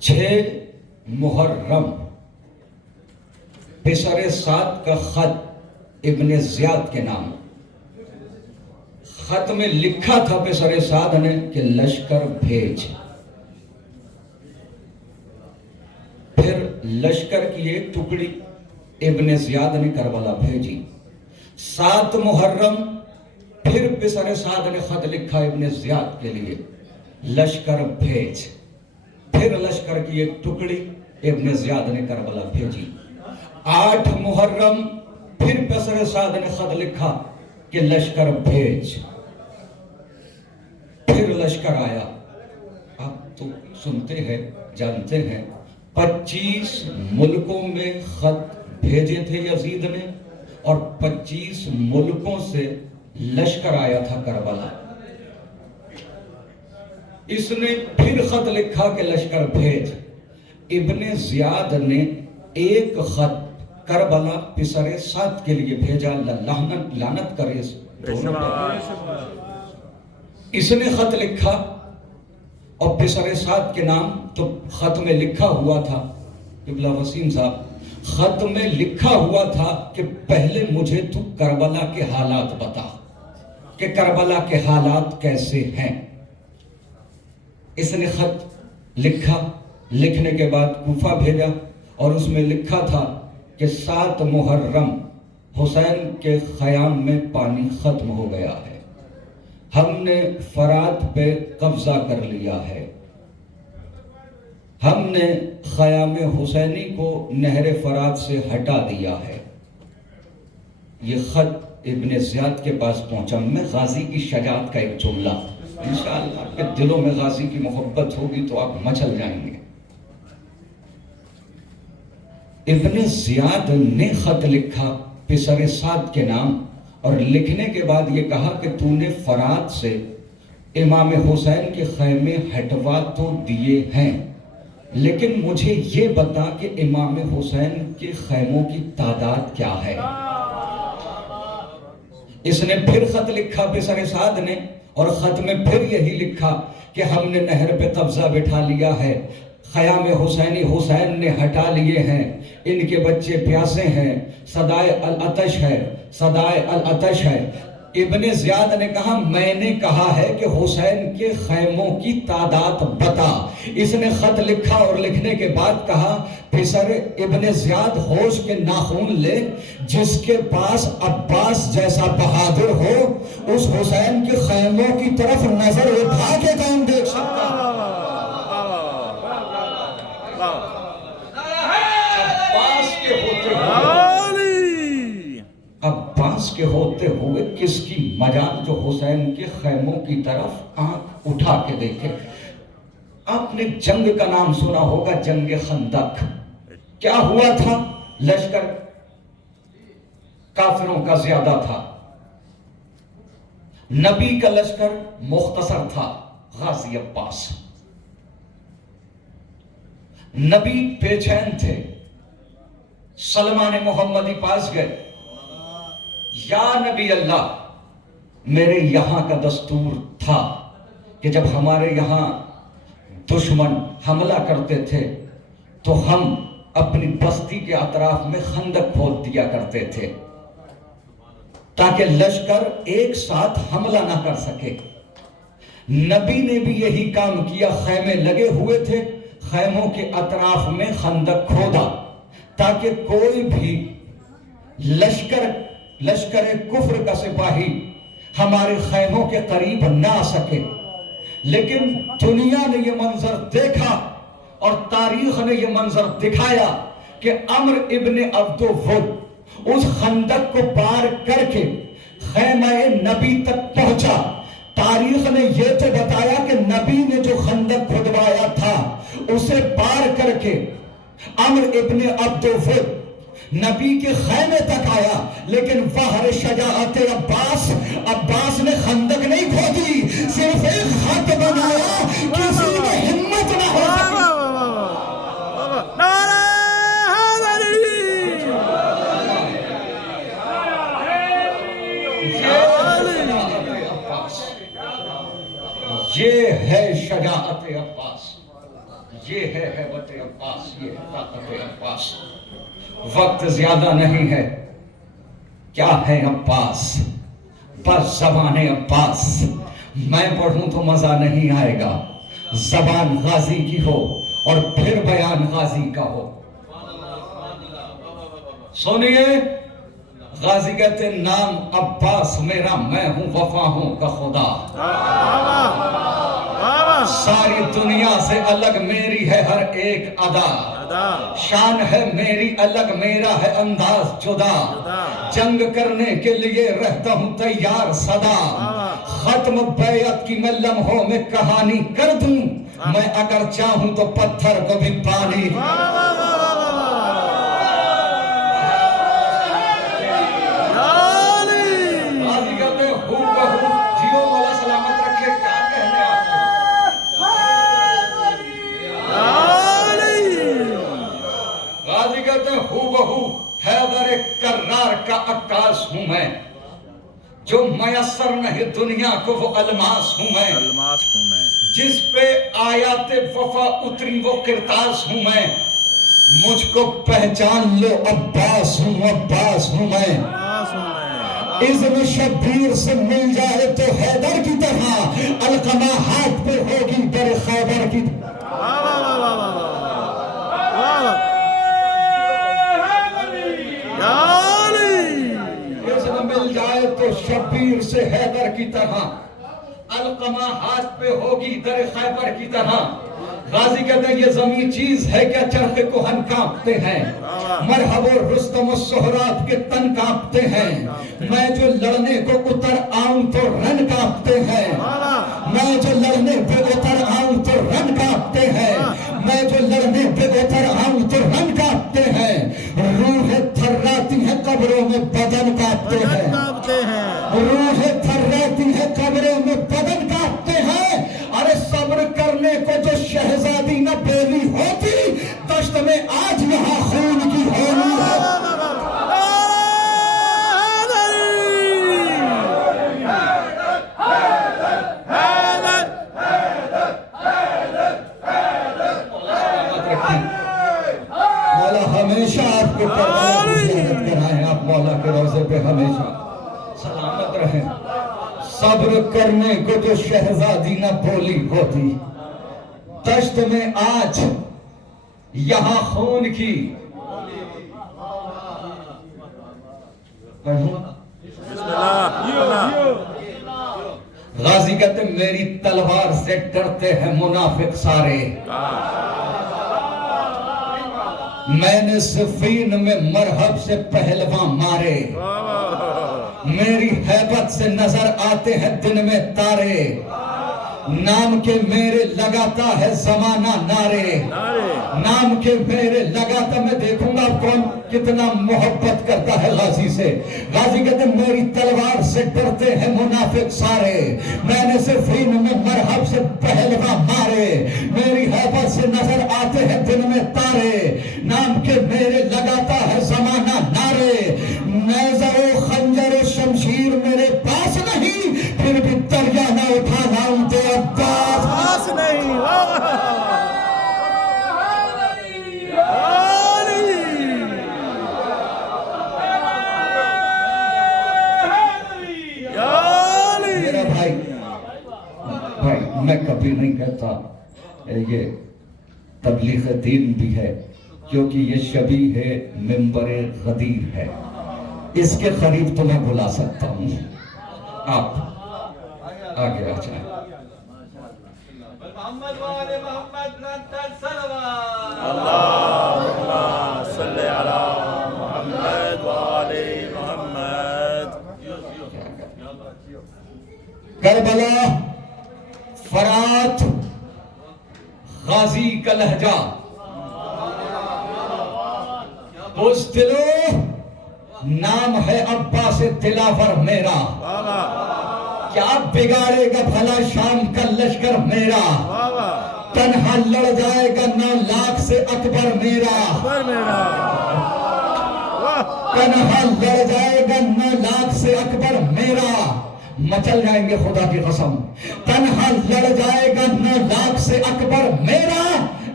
6 محرم پسر سعد کا خط ابن زیاد کے نام. خط میں لکھا تھا پسر سعد نے کہ لشکر بھیج. پھر لشکر کی ایک ٹکڑی ابن زیاد نے کربلا بھیجی. 7 محرم پھر پسر سعد نے خط لکھا ابن زیاد کے لیے لشکر بھیج. پھر لشکر کی ایک ٹکڑی ابن زیاد نے کربلا بھیجی. 8 محرم پھر پسر سعد نے خط لکھا کہ لشکر بھیج. پھر لشکر آیا. آپ تو سنتے ہیں جانتے ہیں 25 ملکوں میں خط بھیجے تھے یزید نے اور 25 ملکوں سے لشکر آیا تھا کربلا. اس نے پھر خط لکھا کہ لشکر بھیج. ابن زیاد نے ایک خط کربلا پسر سعد کے لیے بھیجا. لعنت کرے اس دونوں پر. اس نے خط لکھا اور پسر سعد کے نام تو خط میں لکھا ہوا تھا. قبلہ وسیم صاحب خط میں لکھا ہوا تھا کہ پہلے مجھے تو کربلا کے حالات بتا کہ کربلا کے حالات کیسے ہیں. اس نے خط لکھا. لکھنے کے بعد کوفہ بھیجا اور اس میں لکھا تھا کہ 7 محرم حسین کے خیام میں پانی ختم ہو گیا ہے. ہم نے فرات پہ قبضہ کر لیا ہے. ہم نے خیام حسینی کو نہر فرات سے ہٹا دیا ہے. یہ خط ابن زیاد کے پاس پہنچا. میں غازی کی شجاعت کا ایک جملہ انشاءاللہ آپ کے دلوں میں غازی کی محبت ہوگی تو آپ مچل جائیں گے. ابن زیاد نے خط لکھا پسر سعد کے نام اور لکھنے کے بعد یہ کہا کہ تو نے فرات سے امام حسین کے خیمے ہٹوا تو دیے ہیں لیکن مجھے یہ بتا کہ امام حسین کے خیموں کی تعداد کیا ہے. اس نے پھر خط لکھا پسر سعد نے اور خط میں پھر یہی لکھا کہ ہم نے نہر پہ قبضہ بٹھا لیا ہے. خیام حسینی حسین نے ہٹا لیے ہیں. ان کے بچے پیاسے ہیں. صدائے العطش ہے. صدائے العطش ہے. ابن زیاد نے کہا میں نے کہا ہے کہ حسین کے خیموں کی تعداد بتا. اس نے خط لکھا اور لکھنے کے بعد کہا پسر ابن زیاد ہوش کے ناخون لے. جس کے پاس عباس جیسا بہادر ہو اس حسین کے خیموں کی طرف نظر اٹھا کے کون دیکھ سکتا. عباس کے ہوتے ہوئے کس کی مجال جو حسین کے خیموں کی طرف آنکھ اٹھا کے دیکھے. آپ نے جنگ کا نام سنا ہوگا, جنگ خندق. کیا ہوا تھا؟ لشکر کافروں کا زیادہ تھا. نبی کا لشکر مختصر تھا. غازی عباس نبی بے چین تھے. سلمان محمدی پاس گئے. یا نبی اللہ, میرے یہاں کا دستور تھا کہ جب ہمارے یہاں دشمن حملہ کرتے تھے تو ہم اپنی بستی کے اطراف میں خندق کھود دیا کرتے تھے تاکہ لشکر ایک ساتھ حملہ نہ کر سکے. نبی نے بھی یہی کام کیا. خیمے لگے ہوئے تھے, خیموں کے اطراف میں خندق کھودا تاکہ کوئی بھی لشکر کفر کا سپاہی ہمارے خیموں کے قریب نہ آ سکے. لیکن دنیا نے یہ منظر دیکھا اور تاریخ نے یہ منظر دکھایا کہ عمر ابن عبد ود اس خندق کو پار کر کے خیمہ نبی تک پہنچا. تاریخ نے یہ تو بتایا کہ نبی نے جو خندق کھدوایا تھا اسے پار کر کے عمر ابن عبد ود نبی کے خیمے تک آیا. لیکن فہر شجاعت عباس نے خندق نہیں کھودی, صرف ایک خط بنایا. کسی میں ہمت نہ ہو سکی. یہ ہے شجاعت عباس. یہ ہے ہیبت عباس، یہ ہے طاقت عباس. وقت زیادہ نہیں ہے. کیا ہے عباس؟ پر زبان عباس. میں پڑھوں تو مزہ نہیں آئے گا. زبان غازی کی ہو اور پھر بیان غازی کا ہو. سنیے، غازی کہتے نام عباس میرا، میں ہوں وفا ہوں کا خدا. ساری دنیا سے الگ میری ہے ہر ایک ادا. شان ہے میری الگ، میرا ہے انداز جدا. جنگ کرنے کے لیے رہتا ہوں تیار صدا. ختم بیعت کی میں لمحوں میں کہانی کر دوں. میں اگر چاہوں تو پتھر کو بھی پانی. غازی کہتے ہوں بہو جیو مولا سلامت رکھے. کیا کہنے آپ؟ غازی کہتے ہیں ہو بہو حیدر کرار کا عکاس ہوں میں. جو میسر نہیں دنیا کو وہ الماس ہوں میں. جس پہ آیات وفا اتری وہ کرتاس ہوں میں. مجھ کو پہچان لو عباس ہوں، عباس ہوں میں. اذن شبیر سے مل جائے تو حیدر کی طرح، القمہ ہاتھ پہ ہوگی در خیبر کی طرح. مل جائے تو شبیر سے حیدر کی طرح، القمہ ہاتھ پہ ہوگی در خیبر کی طرح. غازی کہتے ہیں یہ زمین چیز ہے کیا چرخ کوہن کانپتے ہیں. مرحب و رستم و سہراب کے تن کانپتے ہیں. میں جو لڑنے کو اتر آؤں تو رن کانپتے ہیں. میں جو لڑنے پہ اتر آؤں تو رن کانپتے ہیں. میں جو لڑنے پہ اتر آؤں تو رن کانپتے ہیں. روحیں تھراتی ہیں قبروں میں بدن کانپتے ہیں. روحیں تھراتی ہیں قبروں میں بدن کانپتے ہیں. ارے صبر کرنے کو جو شہزادی نہ بیوی ہوتی، دشت میں آج یہاں خون کی ہولی ہے. مولا ہمیشہ آپ کو زیارت کرائیں. آپ مولا کے روضے پہ ہمیشہ سلامت رہیں. صبر کرنے کو جو شہزادی نہ بولی ہوتی، دشت میں آج یہاں خون کی. غازی کہتے میری تلوار سے ڈرتے ہیں منافق سارے. میں نے صفین میں مرحب سے پہلوان مارے. میری ہیبت سے نظر آتے ہیں دن میں تارے. نام کے میرے لگاتا ہے زمانہ نعرے. نام کے میرے لگاتا، میں دیکھوں گا کون کتنا محبت کرتا ہے غازی سے. غازی کہتے ہیں میری تلوار سے ڈرتے ہیں منافق سارے. میں نے صفین میں مرحب سے پہلوان مارے. میری ہیبت سے نظر آتے ہیں دن میں تارے. نام کے میرے لگاتا ہے زمانہ نعرے. نیزہ و خنجر و شمشیر میرے پاس نہیں، پھر بھی دریا نہ اٹھانا ان کے عباس پاس نہیں. میرا بھائی میں کبھی نہیں کہتا یہ تبلیغ دین بھی ہے، کیونکہ یہ شبیہ ہے منبر غدیر ہے. اس کے قریب تو میں بلا سکتا ہوں. آپ آگے آ جائیں. محمد والے محمد ننتر صلوات. اللہم صلی علی محمد والے محمد. کربلا، فرات، غازی کا لہجہ. بزدلو نام ہے عباس دلاور میرا. کیا بگاڑے گا بھلا شام کا لشکر میرا. تنہا لڑ جائے گا 9 لاکھ سے اکبر میرا. تنہا لڑ جائے گا 9 لاکھ سے اکبر میرا. مچل جائیں گے خدا کی قسم. تنہا لڑ جائے گا 9 لاکھ سے اکبر میرا.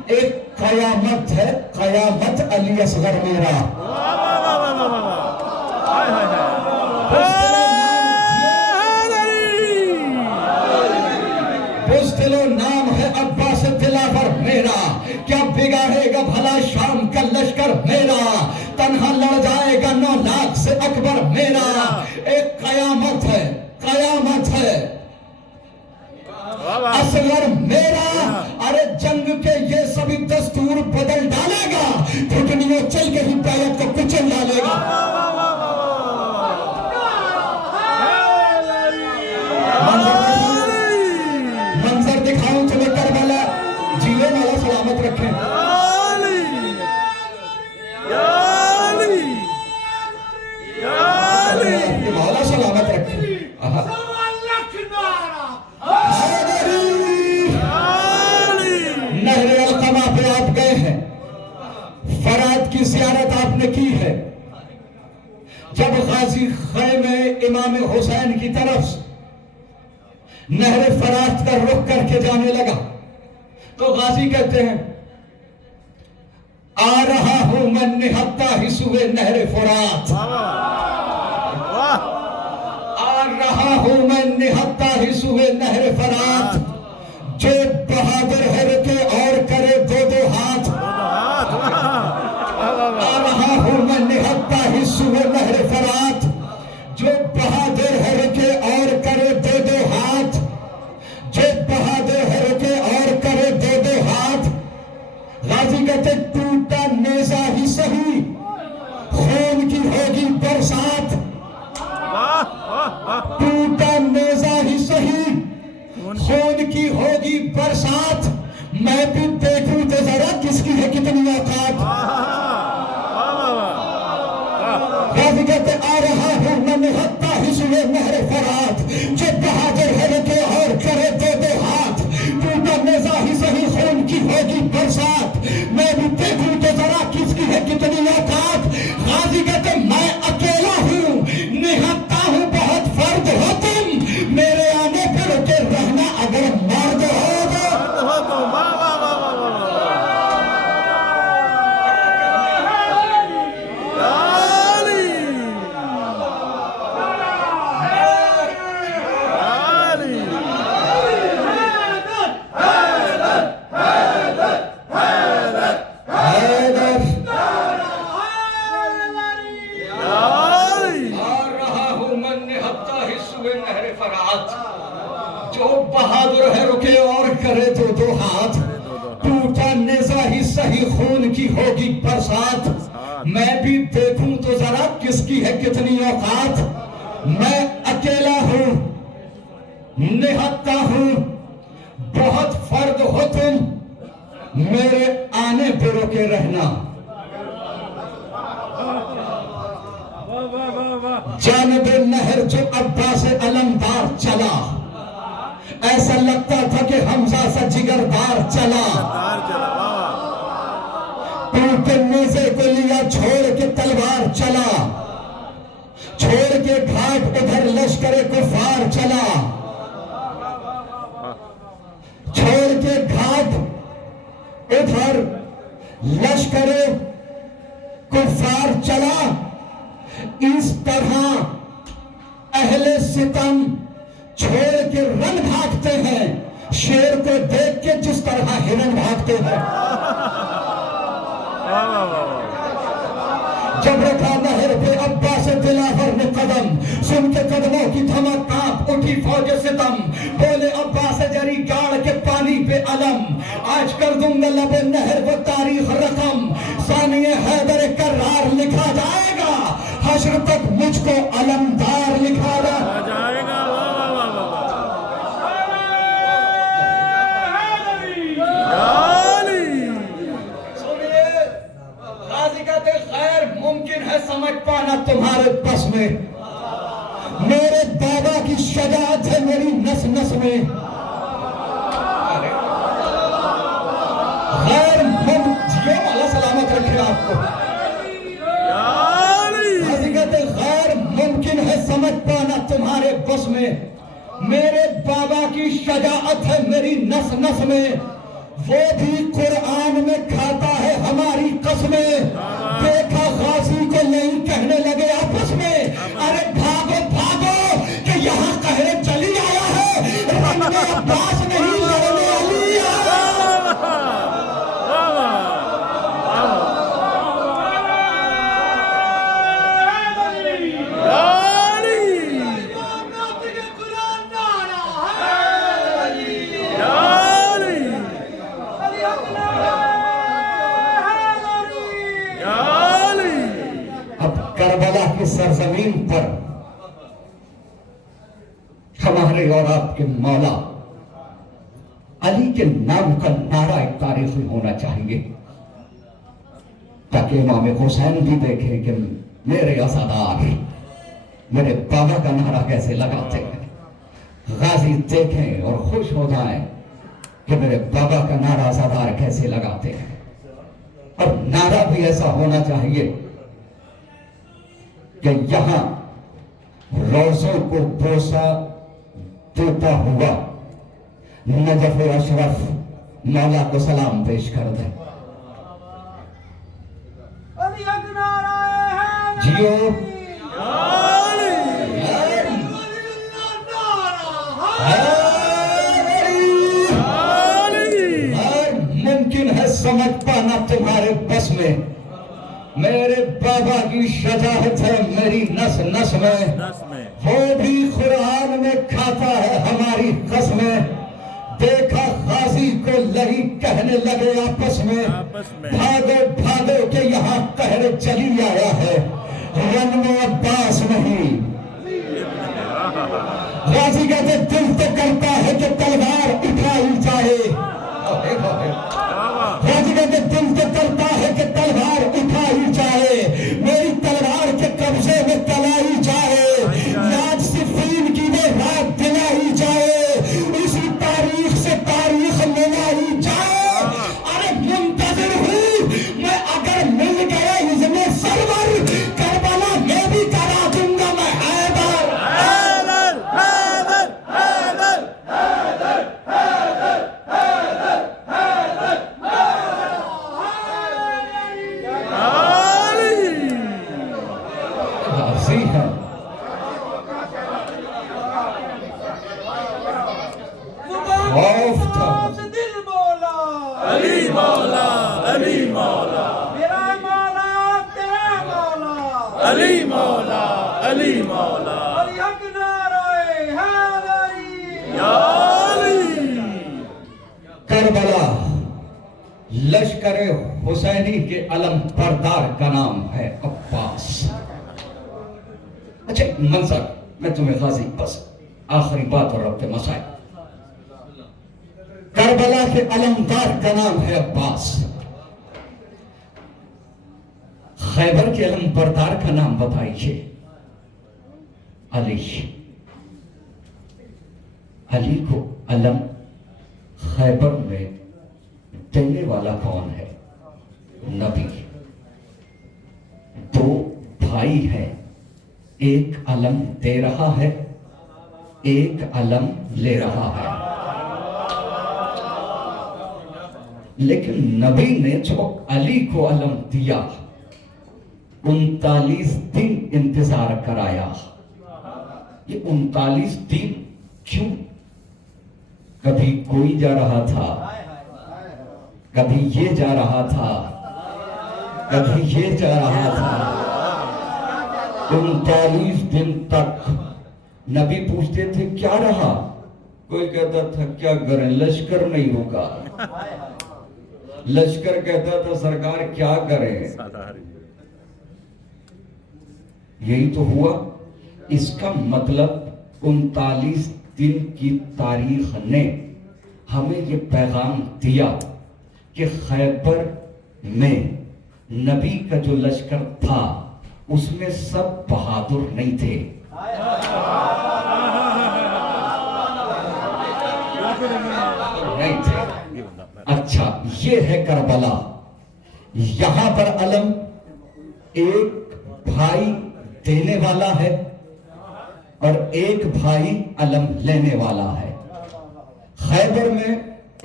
ایک قیامت ہے، قیامت علی اصغر میرا. بزدلو نام ہے عباس دلاور میرا، کیا بگاڑے گا بھلا شام کا لشکر میرا، تنہا لڑ جائے گا 9 لاکھ سے اکبر میرا. ایک قیامت ہے، قیامت ہے اصغر میرا. ارے جنگ کے یہ سبھی دستور بدل ڈالے گا، گھٹنیوں چل کے ہی بیعت کو کچل ڈالے گا. منظر دکھاؤں تمہیں کربلا، جیوے والا سلامت رکھیں. مولا سلامت رکھیں. نہر القمہ پہ آپ گئے ہیں، فرات کی زیارت آپ نے کی ہے. جب غازی خیمے امام حسین کی طرف نہر فرات کا رخ کر کے جانے لگا تو غازی کہتے ہیں آ رہا ہوں میں نہتا ہی سوئے نہر فرات، آ رہا ہوں میں نہتا ہی سوئے نہر فرات، جو بہادر ہے رکے اور کرے 2 ہاتھ. آ رہا ہوں میں نہتا ہی سوئے نہر فرات، جو بہادر ہے رکے اور کرے 2 ہاتھ، جو بہادر ہے رکے اور کرے 2 ہاتھ. غازی کہتے ٹوٹا نیزہ ہی سہی، خون کی ہوگی برسات. ٹوٹا نیزہ ہی سہی، خون کی ہوگی برسات، میں بھی دیکھوں تو ذرا کس کی ہے کتنی اوقات. غازی کہتے آ رہا ہوں میں نہتا ہی سوئے نہر فرات، جو بہادر ہے رکے اور کرے 2 ہاتھ. ٹوٹا نیزہ ہی سہی، خون کی ہوگی برسات، میں بھی دیکھوں تو ذرا کس کی ہے کتنی اوقات. غازی کہتے میں اکیلا ہوں، نہتا ہوں، بہت فرد ہو تم، میرے آنے پہ رکے رہنا اگر مرد ہوگا. جو بہادر ہے رکے اور کرے 2 ہاتھ. ٹوٹا نیزہ ہی سہی، خون کی ہوگی برسات، میں بھی دیکھوں تو ذرا کس کی ہے کتنی اوقات. میں اکیلا ہوں، نہتا ہوں، بہت فرد ہو تم، میرے آنے پہ رکے رہنا. جانب نہر جو عباس علمدار چلا، ایسا لگتا تھا کہ حمزہ سا جگردار چلا. ٹوٹے نیزے کو لیا چھوڑ کے تلوار چلا، چھوڑ کے گھاٹ ادھر لشکر کفار چلا، چھوڑ کے گھاٹ ادھر لشکر کفار چلا. اس طرح اہل ستم چھوڑ کے رن بھاگتے ہیں، شیر کو دیکھ کے جس طرح ہرن بھاگتے ہیں. جب رکھا نہر پہ عباس دلاور نے قدم، سن کے قدموں کی دھمک کانپ اٹھی فوج ستم. بولے عباس جری گاڑ کے پانی پہ علم، آج کر دوں گا لب نہر وہ تاریخ رقم. ثانی حیدر کرار لکھا جائے گا، حشر تک مجھ کو علمدار لکھا جائے گا. غازی کہتے خیر ممکن ہے سمجھ پانا تمہارے بس میں، میرے بابا کی شجاعت ہے میری نس نس میں. غیر ممکن، یہ والا سلامت رکھے آپ کو. غازی کہتے غیر ممکن ہے سمجھ پانا تمہارے بس میں، میرے بابا کی شجاعت ہے میری نس نس میں. وہ بھی قرآن میں کھاتا ہے ہماری قسمیں. دیکھا غازی کو نہیں کہنے لگے آپس میں ارے بھاگو بھاگو کہ یہاں قہر چلی آیا ہے, رنگ عباس نہیں لڑنے علی آیا. کربلا کی سرزمین پر ہمارے اور آپ کے مولا علی کے نام کا نعرہ ایک تاریخی ہونا چاہیے, تاکہ امام حسین بھی دیکھیں کہ میرے عزادار میرے بابا کا نعرہ کیسے لگاتے ہیں, غازی دیکھیں اور خوش ہو جائیں کہ میرے بابا کا نعرہ عزادار کیسے لگاتے ہیں. اور نعرہ بھی ایسا ہونا چاہیے کہ یہاں روزوں کو بوسہ دیتا ہوا نجف اشرف مولا کو سلام پیش کر دیں. جیو ممکن ہے سمجھ پانا تمہارے بس میں, میرے بابا کی شجاعت ہے میری نس نس میں, وہ بھی قرآن میں کھاتا ہے ہماری قسمیں. دیکھا غازی کو لہی کہنے لگے آپس میں بھاگو بھاگو کہ یہاں قہر چلی آیا ہے, رن میں عباس نہیں. غازی کہتے دل تو کرتا ہے کہ تلوار اٹھائی جائے, غازی کہتے دل تو کرتا ہے کہ تلوار اٹھائی جائے, میری تلوار کے قبضے میں تلائی جائے, یاد صفین کی وہ رات دلائی جائے, اسی تاریخ سے تاریخ ملائی جائے. ارے منتظر ہوں میں, اگر مل گیا اذن سرور کربلا میں بھی کرا دوں گا میں حیدر. علی مولا, علی مولا, میرا مولا تیرا مولا, علی مولا, علی مولا, علی حق نعرہ حیدری. یا علی. کربلا لشکر حسینی کے علم بردار کا نام ہے عباس. اچھا منظر میں تمہیں غازی بس آخری بات اور ربط مسائل. کربلا کے علمدار کا نام ہے عباس, خیبر کے علم بردار کا نام بتائیے. علی. علی کو علم خیبر میں دینے والا کون ہے؟ نبی. دو بھائی ہیں, ایک علم دے رہا ہے, ایک علم لے رہا ہے. لیکن نبی نے جو علی کو علم دیا 39 دن انتظار کرایا. یہ 39 دن کیوں؟ کبھی کوئی جا رہا تھا, کبھی یہ جا رہا تھا, کبھی یہ جا رہا تھا. 39 دن تک نبی پوچھتے تھے کیا رہا, کوئی کہتا تھا کیا کریں لشکر نہیں ہوگا, لشکر کہتا تھا سرکار کیا کریں. یہی تو ہوا. اس کا مطلب 39 دن کی تاریخ نے ہمیں یہ پیغام دیا کہ خیبر میں نبی کا جو لشکر تھا اس میں سب بہادر نہیں تھے. نہیں تھے. اچھا یہ ہے کربلا. یہاں پر علم ایک بھائی دینے والا ہے اور ایک بھائی علم لینے والا ہے. خیبر میں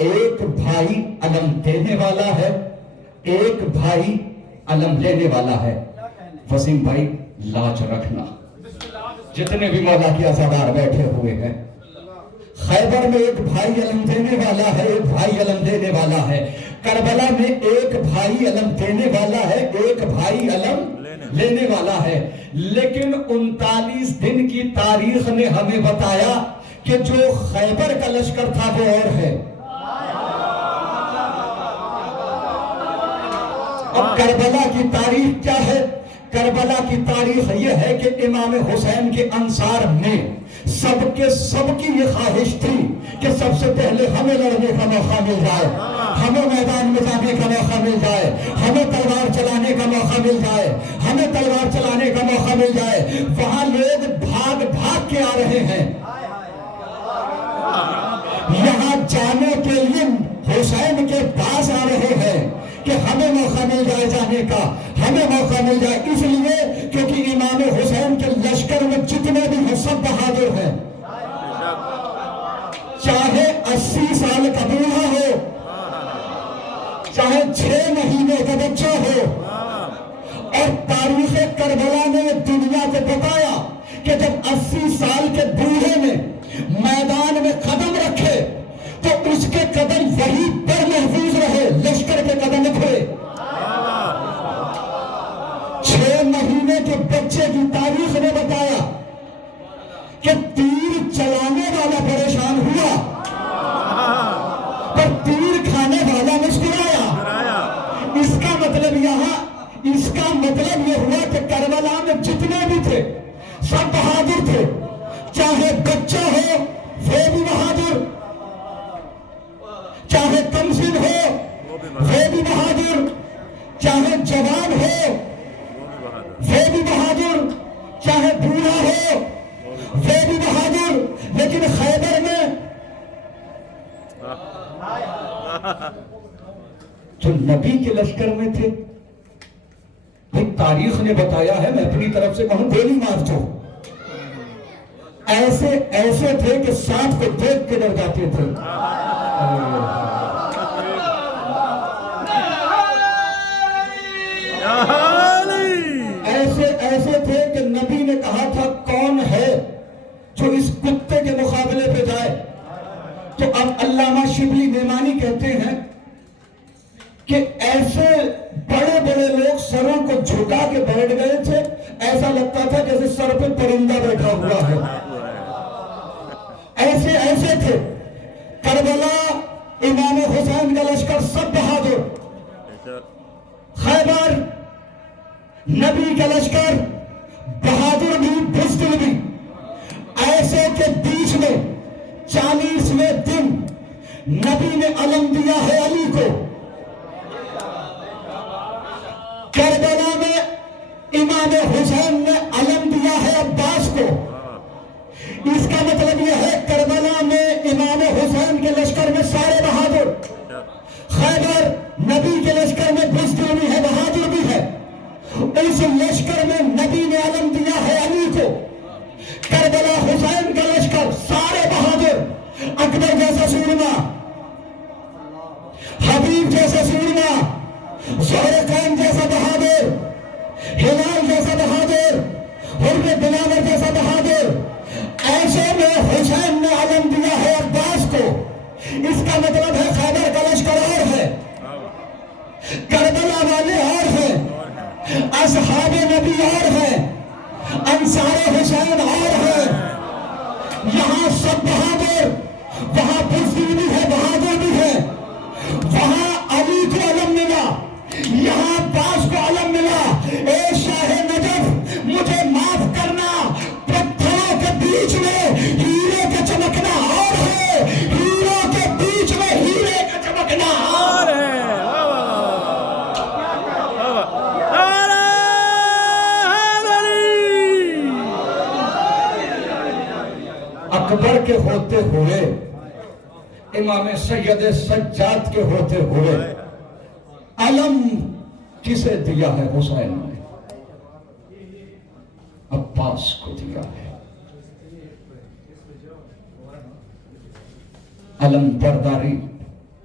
ایک بھائی علم دینے والا ہے، ایک بھائی علم لینے والا ہے۔ وسیم بھائی لاج رکھنا، جتنے بھی مولا کے عزادار بیٹھے ہوئے ہیں، خیبر میں ایک بھائی علم دینے والا ہے، ایک بھائی علم دینے والا ہے۔ کربلا میں ایک بھائی علم دینے والا ہے، ایک بھائی علم لینے والا ہے۔ لیکن 39 دن کی تاریخ نے ہمیں بتایا کہ جو خیبر کا لشکر تھا وہ اور ہے۔ اب کربلا کی تاریخ کیا ہے؟ کربلا کی تاریخ یہ ہے کہ امام حسین کے انصار میں سب کی یہ خواہش تھی کہ سب سے پہلے ہمیں لڑنے کا موقع مل جائے، ہمیں میدان میں جانے کا موقع مل جائے، ہمیں تلوار چلانے کا موقع مل جائے، ہمیں تلوار چلانے کا موقع مل جائے۔ وہاں لوگ بھاگ بھاگ کے آ رہے ہیں، یہاں جانے کے لیے حسین کے پاس آ رہے ہیں کہ ہمیں موقع مل جائے جانے کا، ہمیں موقع مل جائے، اس لیے کیونکہ امام حسین کے لشکر میں جتنے بھی ہیں سب بہادر ہیں، چاہے 80 سال کا بوڑھا ہو، چاہے 6 مہینے کا بچہ ہو۔ اور تاریخ کربلا نے دنیا کو بتایا کہ جب 80 سال کے بوڑھے نے میدان میں قدم رکھے تو اس کے قدم وہی پر محفوظ رہے، لشکر کے قدم اٹھے۔ 6 مہینے کے بچے کی تاریخ نے بتایا کہ تیر چلانے والا پریشان ہوا پر تیر کھانے والا مسکرایا۔ اس کا مطلب یہ ہوا کہ کربلا میں جتنے بھی تھے سب بہادر تھے، چاہے بچہ ہو وہ بھی بہادر، چاہے کم سن ہو وہ بھی بہادر، چاہے جوان ہو وہ بھی بہادر، چاہے بوڑھا ہو وہ بھی بہادر۔ لیکن خیبر میں جو نبی کے لشکر میں تھے، تاریخ نے بتایا ہے، میں اپنی طرف سے کہوں گولی مار دو، ایسے تھے کہ سانپ کو دیکھ کے ڈر جاتے تھے۔ ایسے تھے کہ نبی نے کہا تھا کون ہے جو اس کتے کے مقابلے پہ جائے؟ تو اب علامہ شبلی نعمانی کہتے ہیں کہ ایسے بڑے بڑے لوگ سروں کو جھکا کے بیٹھ گئے تھے، ایسا لگتا تھا جیسے سر پہ پرندہ بیٹھا ہوا ہے، ایسے تھے۔ کربلا امام حسین کا لشکر سب بہادر، خیبر نبی کا لشکر بہادر بھی بزدل بھی، ایسے کے بیچ میں 40ویں دن نبی نے علم دیا ہے علی کو، کربلا میں امام حسین نے علم دیا ہے عباس کو۔ اس کا مطلب یہ ہے کربلا میں امام حسین کے لشکر میں سارے بہادر، خیبر نبی کے لشکر میں بزدل بھی ہے بہادر بھی ہے۔ اس لشکر میں نبی نے علم دیا ہے علی کو، کربلا حسین کا لشکر سارے بہادر، اکبر جیسا سورما، حبیب جیسا سورما، زہر خان جیسا بہادر، ہلال جیسا بہادر، حرب دلاور جیسا بہادر، ایسے میں حسین نے علم دیا ہے عباس کو۔ اس کا مطلب ہے خیبر کا لشکر اور ہے، کربلا والے اور ہیں، اصحاب نبی اور ہیں، انصار حسین اور ہیں۔ یہاں سب بہادر، وہاں بزدل بھی ہے بہادر بھی ہے، وہاں علی کو علم ملا، یہاں عباس کو علم ملا۔ اے شاہ نجف مجھے معاف کرنا، پتھروں کے بیچ میں ہیرے کا چمکنا اور ہے، ہیروں کے بیچ میں ہیرے کا چمکنا اور ہے۔ اکبر کے ہوتے ہوئے، امام سید سجاد کے ہوتے ہوئے علم کسے دیا ہے؟ حسین نے عباس کو دیا ہے۔ علم برداری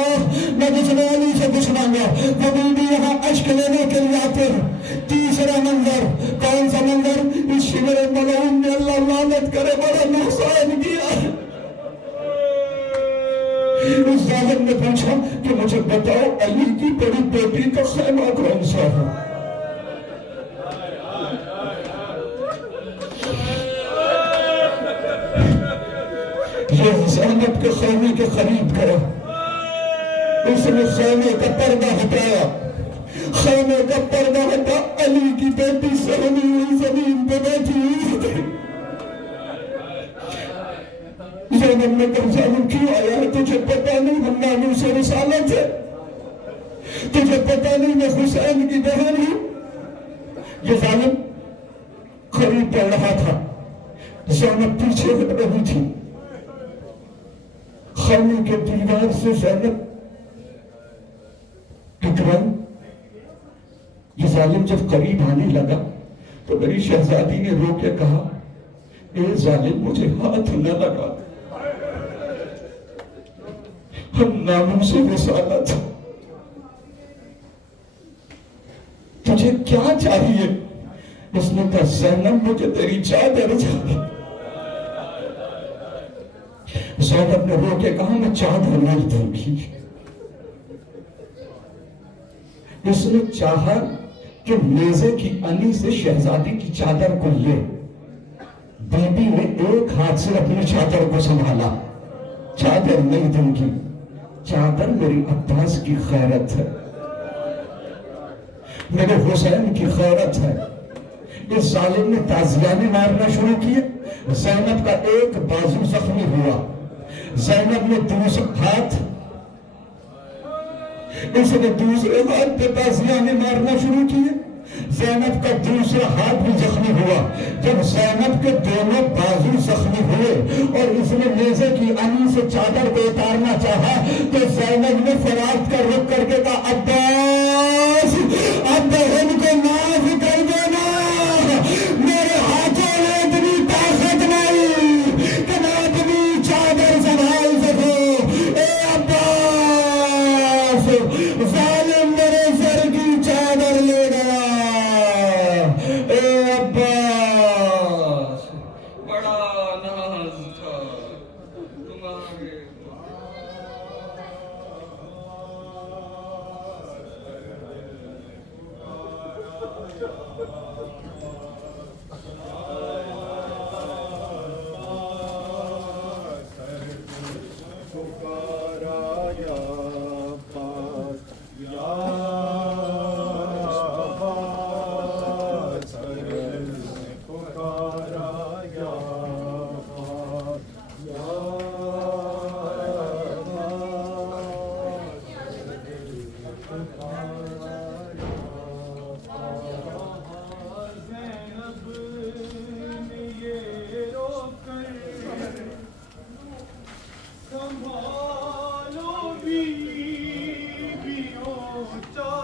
اللہ میں جسم علی سے کچھ مانگا، وہ بی بی یہاں اشک لینے کے لیے آتے ہیں۔ تیسرا منظر، کون سا منظر؟ اس شمر ملعون نے اللہ لعنت کرے بڑا نقصان کیا ہے۔ اس ظالم نے پوچھا کہ مجھے بتاؤ علی کی بڑی بیٹی کا خیمہ کون سا ہے؟ یہ زینب کے خیمے کے قریب گیا، اس نے خیمے کا پردہ ہٹایا، خیمے کا پردہ ہٹا، علی کی بیٹی سہمی ہوئی زمین پہ بیٹھی ہوئی تھی۔ زینب نے کہا ظالم کیوں آیا ہے؟ تجھے پتہ نہیں ہم ناموس رسالت ہے؟ تجھے پتہ نہیں میں حسین کی بہن ہوں؟ یہ ظالم قریب بڑھ رہا تھا، زینب پیچھے ہٹ رہی تھی۔ خیمے کے دیوار سے زینب ٹکرائی۔ یہ ظالم جب قریب آنے لگا تو میری شہزادی نے رو کے کہا اے ظالم مجھے ہاتھ نہ لگا، ہم ناموس رسالت، تجھے کیا چاہیے؟ اس نے کہا زینب مجھے تیری چادر چاہیے۔ زینب نے رو کے کہا میں چادر نہیں دوں گی۔ اس نے چاہا کہ نیزے کی انی سے شہزادی کی چادر کو لے، بی بی نے ایک ہاتھ سے اپنی چادر کو سنبھالا، چادر نہیں دوں گی، چادر میری عباس کی خیرت ہے، میرے حسین کی خیرت ہے۔ اس ظالم نے تازیانے مارنا شروع کیے، زینب کا ایک بازو زخمی ہوا، زینب نے دوسرا ہاتھ، اس نے دوسرے ہاتھ پہ تازیانے مارنا شروع کیے، زینب کا دوسرا ہاتھ بھی زخمی ہوا۔ جب زینب کے دونوں بازو زخمی ہوئے اور اس نے نیزے کی انی سے چادر کو اتارنا چاہا تو زینب نے فریاد کر رک کر کے کہا عباس اب بہن کو معاف کر دینا، میرے ہاتھوں میں اتنی طاقت نہیں کہ میں اپنی چادر سنبھال سکوں۔ اے عباس ظالم میرے سر کی چادر لے گیا۔ اے عباس بڑا ناز تھا تمہارے، سنبھالو بیویوں